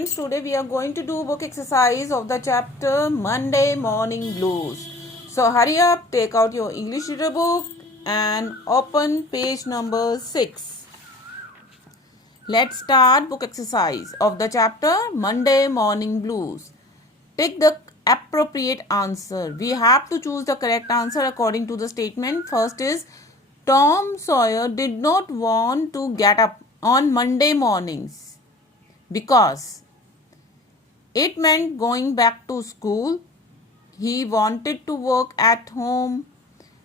students, today we are going to do book exercise of the chapter Monday Morning Blues. So hurry up, take out your English reader book and open page number 6. Let's start book exercise of the chapter Monday Morning Blues. Take the appropriate answer. We have to choose the correct answer according to the statement. First is Tom Sawyer did not want to get up on Monday mornings because it meant going back to school. He wanted to work at home.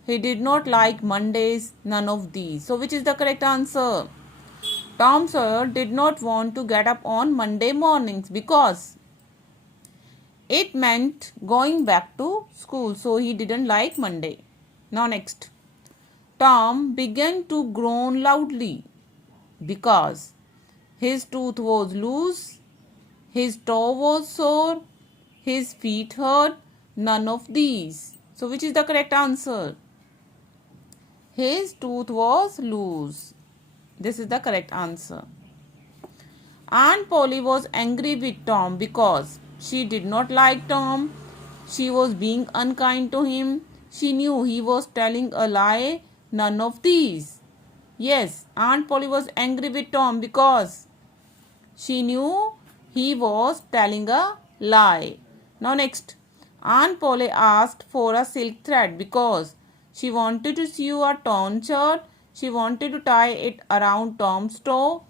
He did not like Mondays, none of these. So which is the correct answer? Tom Sawyer did not want to get up on Monday mornings because it meant going back to school. So he didn't like Monday. Now next. Tom began to groan loudly because his tooth was loose, his toe was sore, his feet hurt, none of these. So which is the correct answer? His tooth was loose. This is the correct answer. Aunt Polly was angry with Tom because she did not like Tom. She was being unkind to him. She knew he was telling a lie. None of these. Yes, Aunt Polly was angry with Tom because she knew he was telling a lie. Now next, Aunt Polly asked for a silk thread because she wanted to sew a torn shirt. She wanted to tie it around Tom's toe.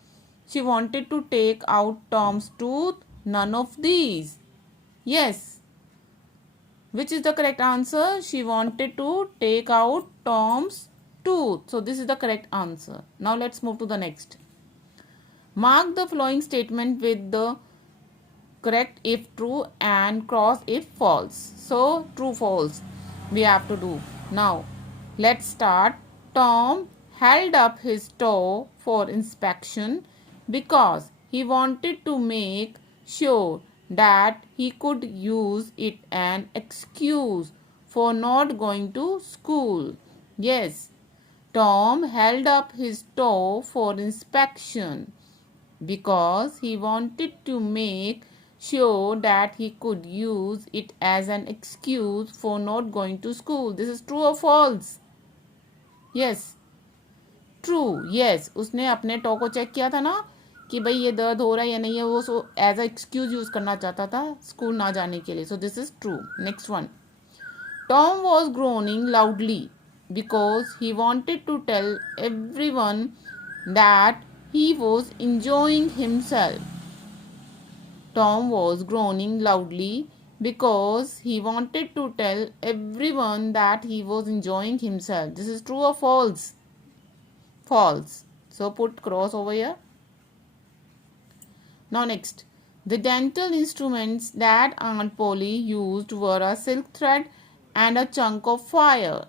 She wanted to take out Tom's tooth. None of these. Yes. Which is the correct answer? She wanted to take out Tom's tooth. So this is the correct answer. Now let's move to the next. Mark the following statement with the correct if true and cross if false. So true false we have to do. Now let's start. Tom held up his toe for inspection because he wanted to make sure that he could use it an excuse for not going to school. Yes, Tom held up his toe for inspection because he wanted to make sure that he could use it as an excuse for not going to school. This is true or false? Yes, true. Yes, उसने अपने to को check किया था ना कि भाई ये दर्द हो रहा है या नहीं है, वो एज अ एक्सक्यूज यूज करना चाहता था स्कूल ना जाने के लिए. So this is true. Next one. Tom was groaning loudly because he wanted to tell everyone that he was enjoying himself. Tom was groaning loudly because he wanted to tell everyone that he was enjoying himself. This is true or false? False. So put cross over here. Now next. The dental instruments that Aunt Polly used were a silk thread and a chunk of fire.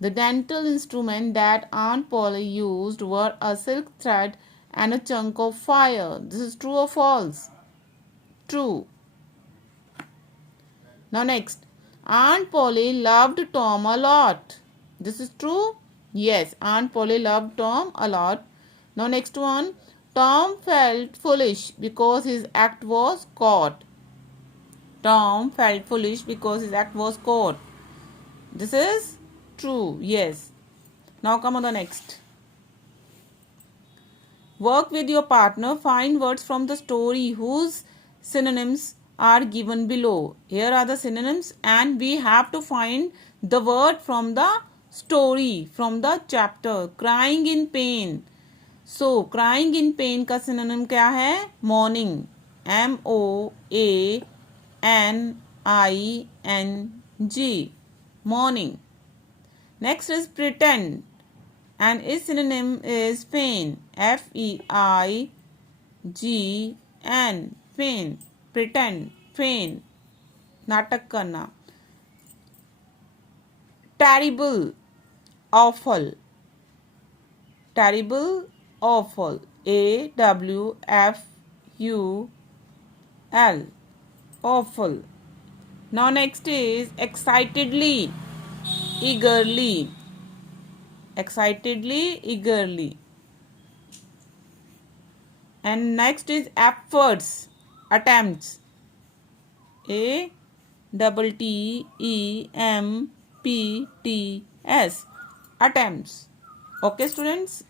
The dental instrument that Aunt Polly used were a silk thread and a chunk of fire. This is true or false? True. Now next. Aunt Polly loved Tom a lot. This is true? Yes, Aunt Polly loved Tom a lot. Now next one. Tom felt foolish because his act was caught. Tom felt foolish because his act was caught. This is true. Yes. Now come on the next. Work with your partner. Find words from the story whose synonyms are given below. Here are the synonyms and we have to find the word from the story, from the chapter. Crying in pain. So, crying in pain का synonym क्या है? Morning. M-O-A-N-I-N-G. Morning. Next is pretend. And its synonym is feign. F-E-I-G-N. Feign. Pretend. Feign. नाटक करना. Terrible. Awful. Terrible. Awful. A-W-F-U-L. Awful. Now next is excitedly. Eagerly. Excitedly, eagerly. And next is efforts. attempts. ATTEMPTS. Attempts. Okay, students.